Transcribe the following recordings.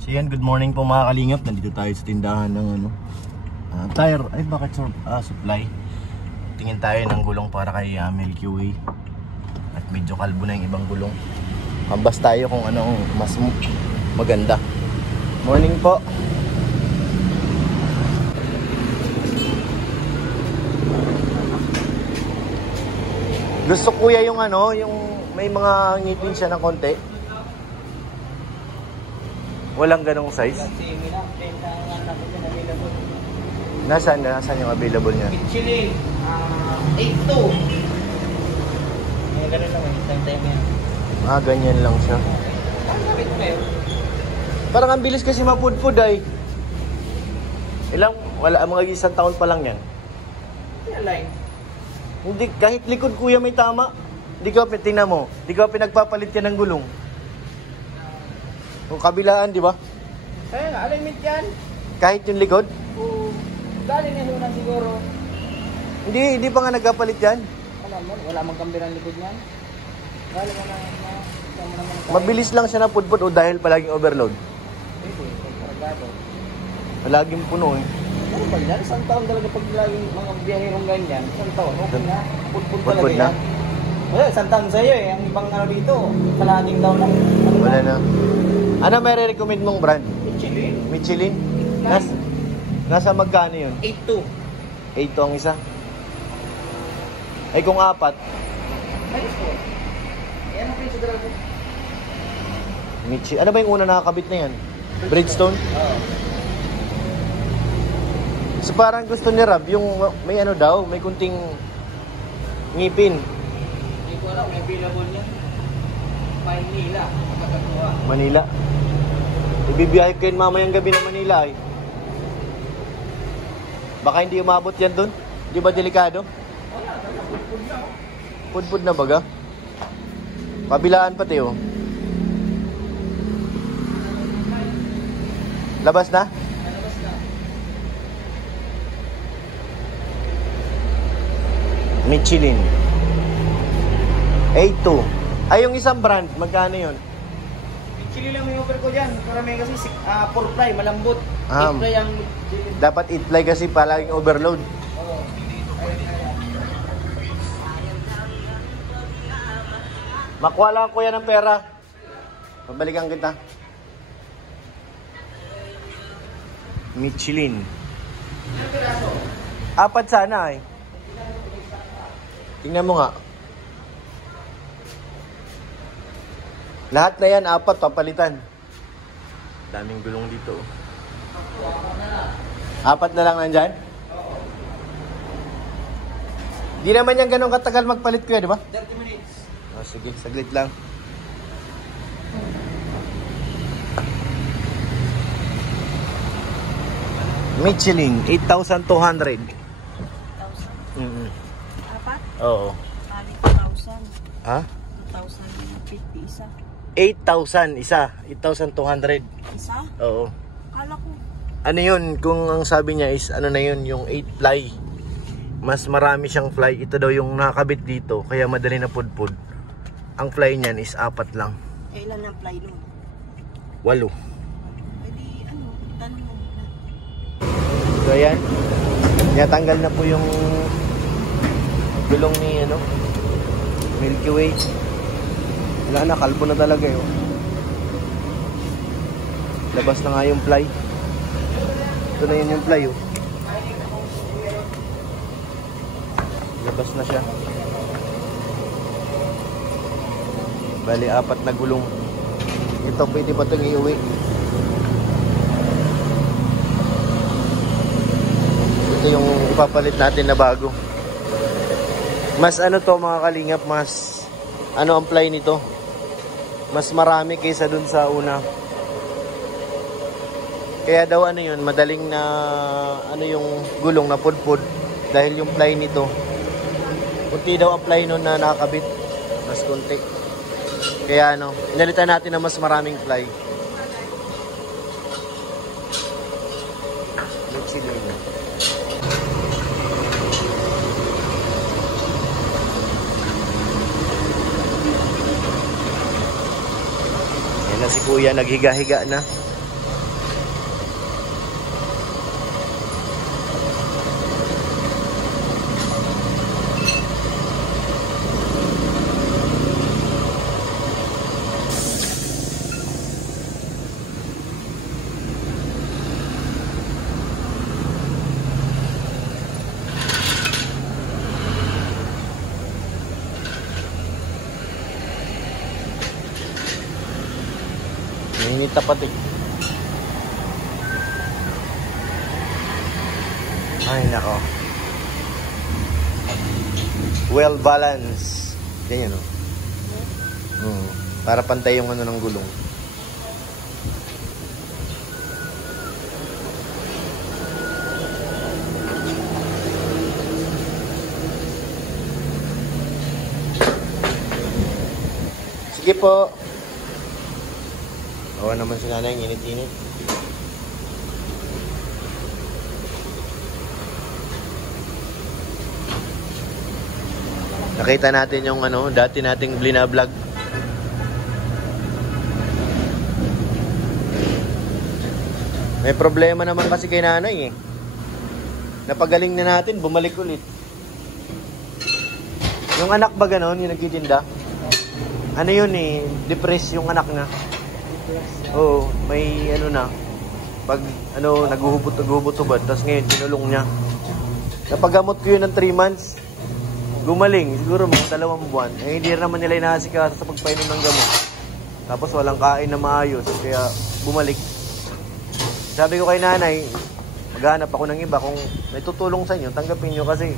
So yan, good morning po mga kalingap. Nandito tayo sa tindahan ng tire, ay bakit supply. Tingin tayo ng gulong para kay Milky Way. At medyo kalbo na yung ibang gulong. Ambas tayo kung anong mas maganda. Morning po. Gusto kuya yung yung may mga ngipin siya ng konti. Walang ganong size. Nasaan yung available niya? Chili, 8.2. Ganun lang, time yan. Ganyan lang siya. Parang ang bilis kasi mapudpud ay. Mga isang taon pa lang yan. Hindi, kahit likod kuya may tama. Hindi ka, tingnan mo, hindi ka pinagpapalit yan ng gulong. Kung kabilaan, di ba? Kaya nga, alignment yan. Kahit yung likod? Oo. Galing na hunan siguro. Hindi pa nga nagpapalit yan. Wala mang kambir ang likod niyan. Galing na Mabilis lang siya na pudpud o dahil palaging overload? Pwede, karagado. Palaging puno eh. Ano ba yan? Isang taon talaga pag laging mga biyaherong ganyan. Isang taon, okay na. Pudpud talaga Pudpud na? yan. Wala, isang taon sa'yo eh. Ang ibang dito, kalahating taon lang. Wala na. Ano may re-recommend mong brand? Michelin. Michelin? Nasa magkano yun? 8.2. 8 ang isa. Ay kung 4. Ay, ito. Yan ang presyo talaga. Ano ba yung una nakakabit na yan? Bridgestone? Oo. So parang gusto ni Rob yung may daw, may kunting ngipin. Hindi ko alam, may available niya. Manila. Manila. Ibibiyahe ko yun mamayang gabi na Manila eh. Baka hindi umabot yan dun? Di ba delikado? Wala, pudpud na. Pudpud na baga? Pabilaan pati oh. Labas na? Labas na. Michelin 82. Ay yung isang brand, magkano yun? Chili lang may offer ko dyan. Karami kasi 4-ply, malambot. 8-ply ang... Dapat 8-ply kasi palaging overload. Oo. Makuha lang kuya ng pera. Pabalikan kita. Michelin. 4 sana eh. Tingnan mo nga. Lahat na yan, 4 papalitan. Daming gulong dito. 4 na lang nandyan? Di naman yan ganun katagal magpalit kuya, di ba? 30 minutes. Oh, sige, saglit lang. Michelin, 8,200. 1,000? Apat? Oo. Bali 2,000. Ha? 2,050 isa. 8,000 isa. 8,200. Isa? Oo. Kala ko. Ano yun? Kung ang sabi niya is ano na yun, yung 8 ply. Mas marami siyang fly. Ito daw yung nakakabit dito. Kaya madali na pudpud. Ang fly niyan is 4 lang. Ilan ang fly nun? 8. Pwede tanong mo na. So ayan. Tanggal na po yung gulong ni Milky Way. Wala na, kalbo na talaga yun. Labas na nga yung fly. Ito na yun yung fly oh. Labas na siya. Bali 4 na gulong. Ito pwede pa itong iuwi. Ito yung ipapalit natin na bago. Mas to mga kalingap, mas ang fly nito. Mas marami kaysa dun sa una. Kaya daw yun, madaling na yung gulong na pudpud dahil yung fly nito. Kunti daw ang fly nun na nakakabit. Mas kunti. Kaya inalitan natin na mas maraming fly. Michelin. Yan na si kuya, naghiga-higa na. Init na pati. Ay, nako. Well balanced. Ganyan, no? Para pantay yung ano ng gulong. Sige po. Awa naman si nanay, init-init. Nakita natin yung ano, dati nating blina-vlog. May problema naman kasi kay nanay eh. Napagaling na natin, bumalik ulit. Yung anak ba ganon, yung nagtitinda? Ano yun eh, depressed yung anak na. Oo, may ano na. Pag ano, naguhubot-hubot, tapos ngayon, sinulong niya. Napagamot ko yun ng 3 months. Gumaling, siguro mga 2 buwan. Eh, hindi naman nila inaasikaso sa pagpainom ng gamot. Tapos walang kain na maayos, kaya bumalik. Sabi ko kay nanay, maghanap ako ng iba. Kung may tutulong sa inyo, tanggapin nyo kasi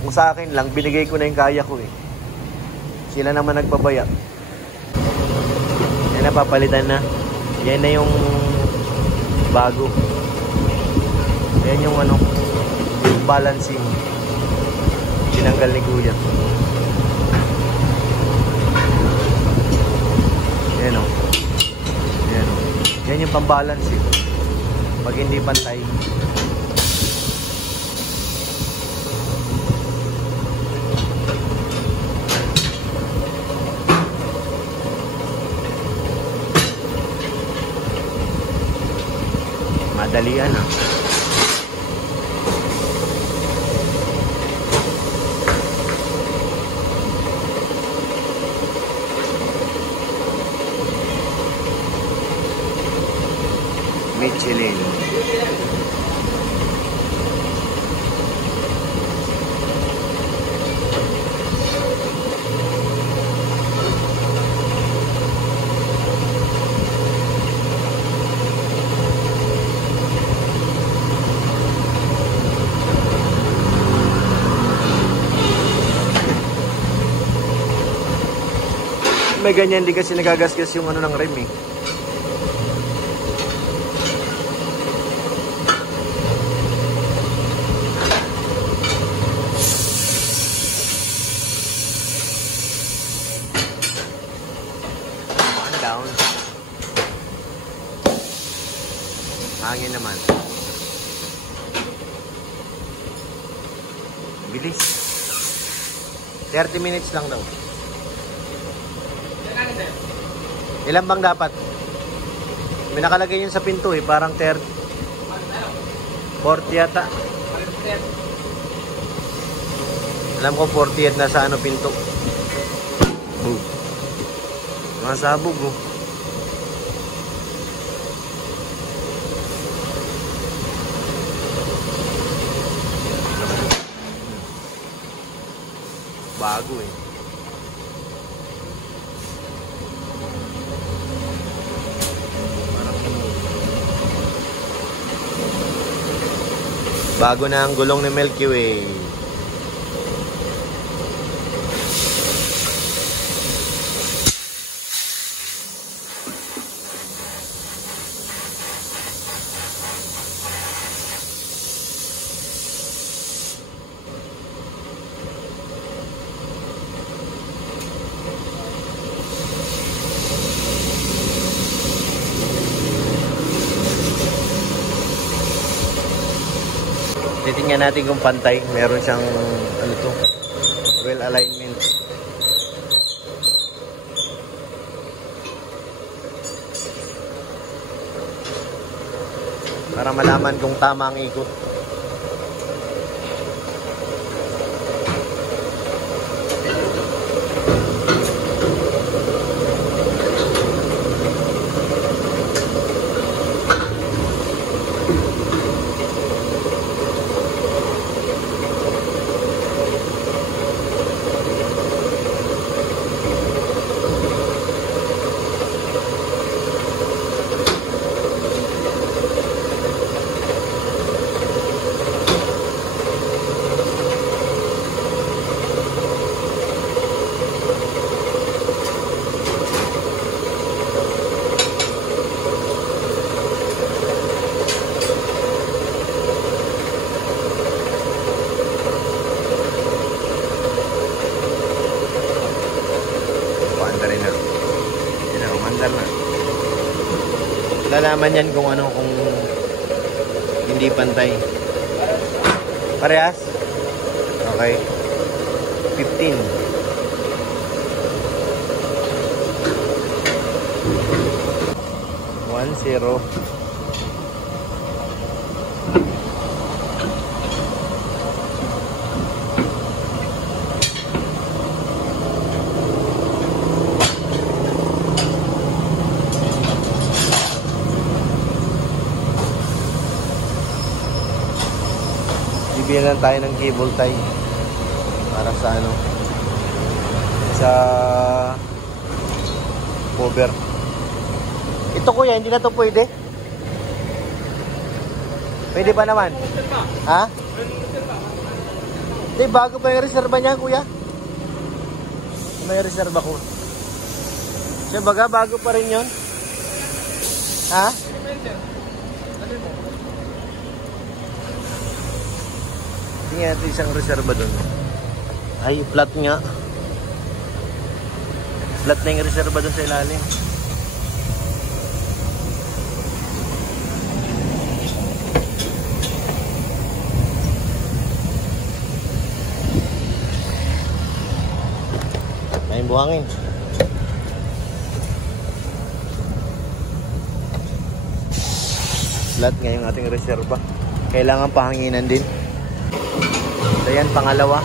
kung sa akin lang, binigay ko na yung kaya ko eh. Sila naman nagpabaya. Yan na, papalitan na. Yan na yung bago. Yan yung ano, yung balancing. Tinanggal ni kuya. Yan o. Yan o. Yan yung pambalance eh. Pag hindi pantay. Madalian ah. Michelin. May ganyan, di kasi nagagasgas yung ano ng rim eh. Down. Hangin naman. Bilis. 30 minutes lang daw. Ilan bang dapat? May nakalagay yun sa pinto eh. Parang 30. 40 yata. Alam ko 40 at nasa ano pinto. Mga sabog oh. Bago eh. Bago na ang gulong ni Milky Way. Titingnan natin kung pantay. Meron siyang ano to, well alignment. Para malaman kung tama ang ikot. malalaman yan kung ano, kung hindi pantay. Parehas? Okay. 15. 1-0. Bibili lang tayo ng cable tie para sa ano, sa cover. Ito kuya, hindi na to pwede? Pwede ba naman? Ha? Hindi, bago pa yung reserva niya kuya. May reserva ko. Siya baga, bago pa rin yun. Ha? Tingnan natin isang reserva doon. Ay, flat nga. Flat na yung reserva doon sa ilalim. May buhangin. Flat nga yung ating reserva. Kailangan pahanginan din. So yan, pangalawa.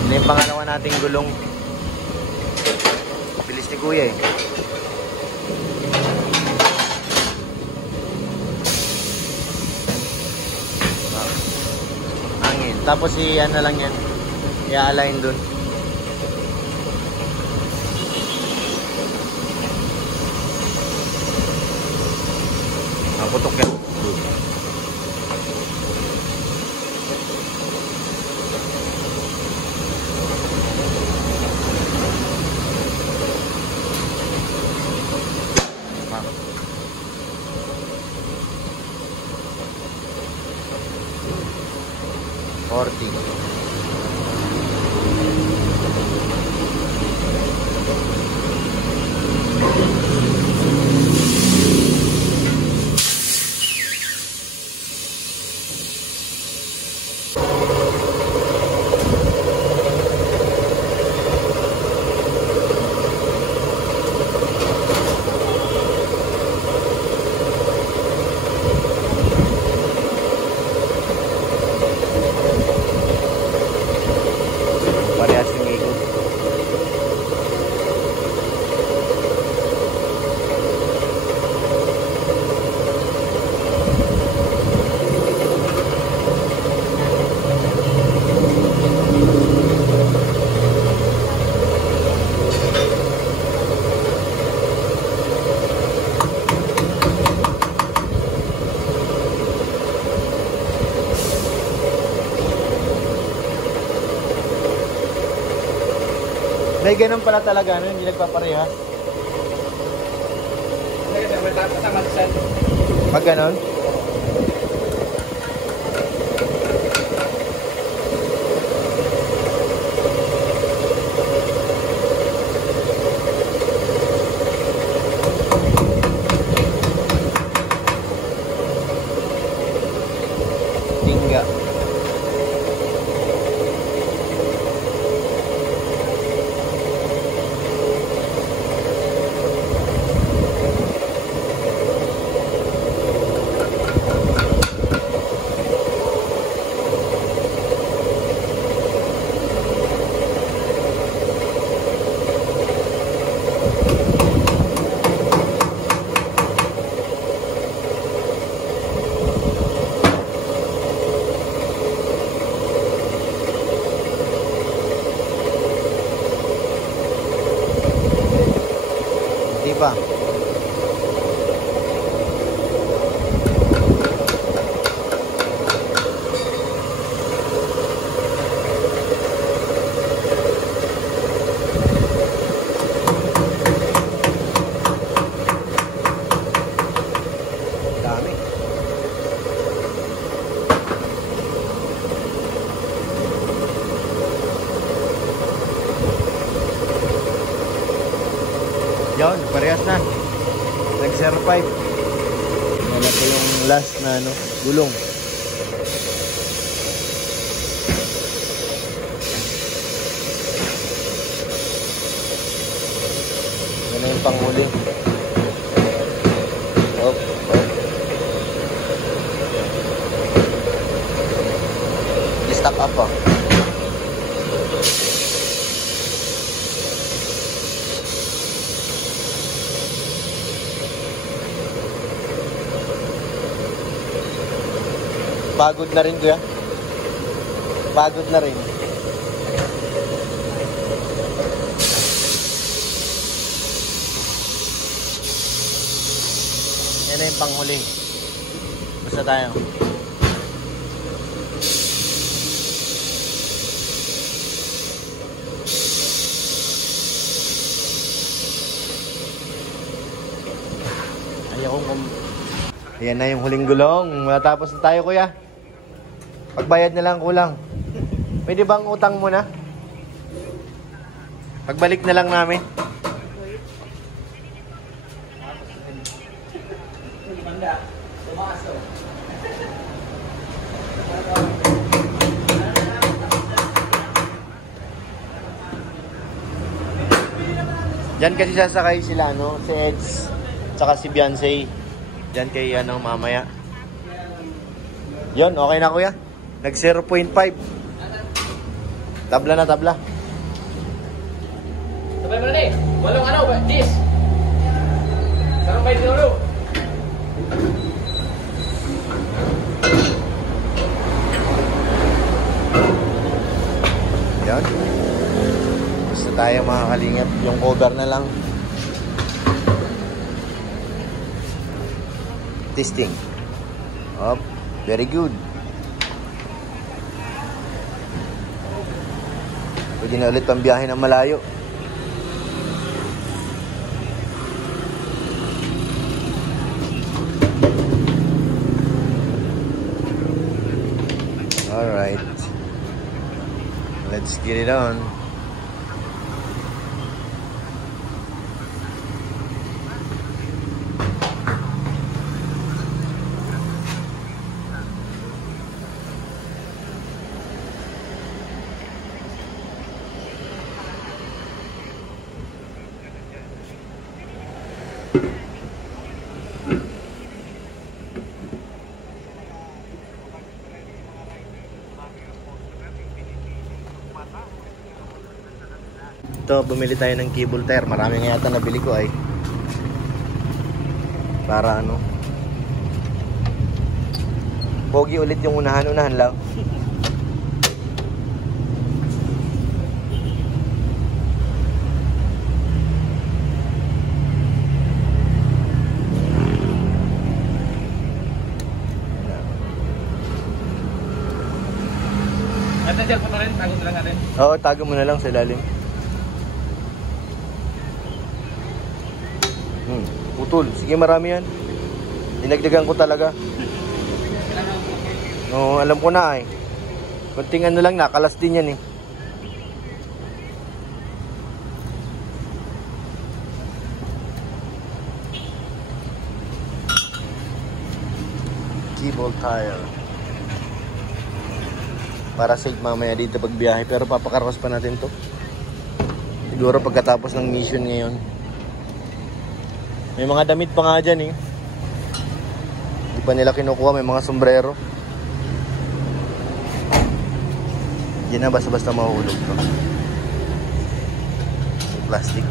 Ito yung pangalawa nating gulong. Bilis ni kuya eh. Hangin. Tapos i-ano lang yan. I-align dun. Putok yan. May ganun pala talaga, no? Hindi nagpapareha. Pag ganun? Tingga. Pa. Dami. Yun, parehas na. 0.5. Yan na po yung last na ano, gulong. Yan na yung panghuli. Op. I-stack up ah. Pagod na rin kuya. Pagod na rin. Yan na yung panghuli. Basta tayo. Ayan na yung huling gulong. Matapos na tayo kuya. Pagbayad na lang kulang. Pwede bang utang muna? Pagbalik na lang namin. Diyan kasi sasakay sila, no? Si Eds, tsaka si Beyonce. Diyan kay ano, mamaya. Yun, okay na kuya. Nag 0.5. Tabla na, tabla. Sabay mo na walong ano, this. Sarang bay dinuro. Yan. Gusto tayo mga kalingap. Yung cover na lang. Testing. Up. Very good. Pwede na ulit pang biyahe ng malayo. Alright. Let's get it on. Ito, bumili tayo ng cable tire. Marami nga yata nabili ko ay. Para ano. Pogi ulit yung unahan-unahan lang. Ate, sir, pa rin. Tago lang natin. Oo, tago mo na lang sa ilalim. Putol. Sige, marami yan. Dinagdagan ko talaga. No, alam ko na eh. Kunting ano lang, nakalas din yan eh. Cable tire. Para safe mamaya dito pagbiyahe. Pero papakarwas pa natin to. Siguro pagkatapos ng mission ngayon. May mga damit pa nga dyan eh. Hindi pa nila kinukuha. May mga sombrero. Yan na, basta-basta mahuhulog to. Plastic.